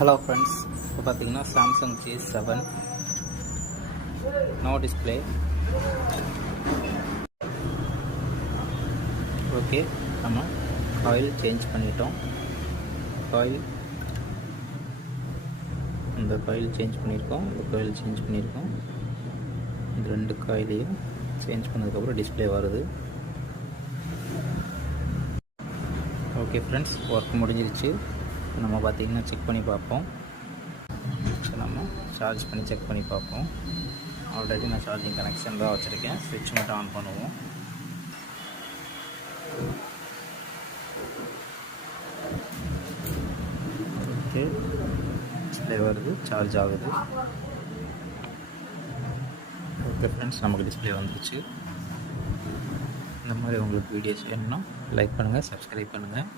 Hello friends, இப்போ பார்த்தீங்கன்னா Samsung J7 no display. Okay, நம்ம காயில் சேஞ்ச் பண்ணிட்டோம். இந்த காயில் சேஞ்ச் பண்ணியிருக்கோம். இந்த ரெண்டு காயிலையும் சேஞ்ச் பண்ணதுக்கப்புறம் டிஸ்பிளே வருது. ஓகே ஃப்ரெண்ட்ஸ், ஒர்க் முடிஞ்சிருச்சு. நம்ம பார்த்திங்கன்னா செக் பண்ணி பார்ப்போம். நம்ம சார்ஜ் பண்ணி செக் பண்ணி பார்ப்போம். ஆல்ரெடி நான் சார்ஜிங் கனெக்ஷன் தான் வச்சுருக்கேன். ஸ்விட்ச் மட்டும் ஆன் பண்ணுவோம். ஓகே, டிஸ்பிளே வருது, சார்ஜ் ஆகுது. ஓகே ஃப்ரெண்ட்ஸ், நமக்கு டிஸ்பிளே வந்துருச்சு. இந்த மாதிரி உங்களுக்கு வீடியோஸ் வேணும்னா லைக் பண்ணுங்கள், சப்ஸ்கிரைப் பண்ணுங்கள்.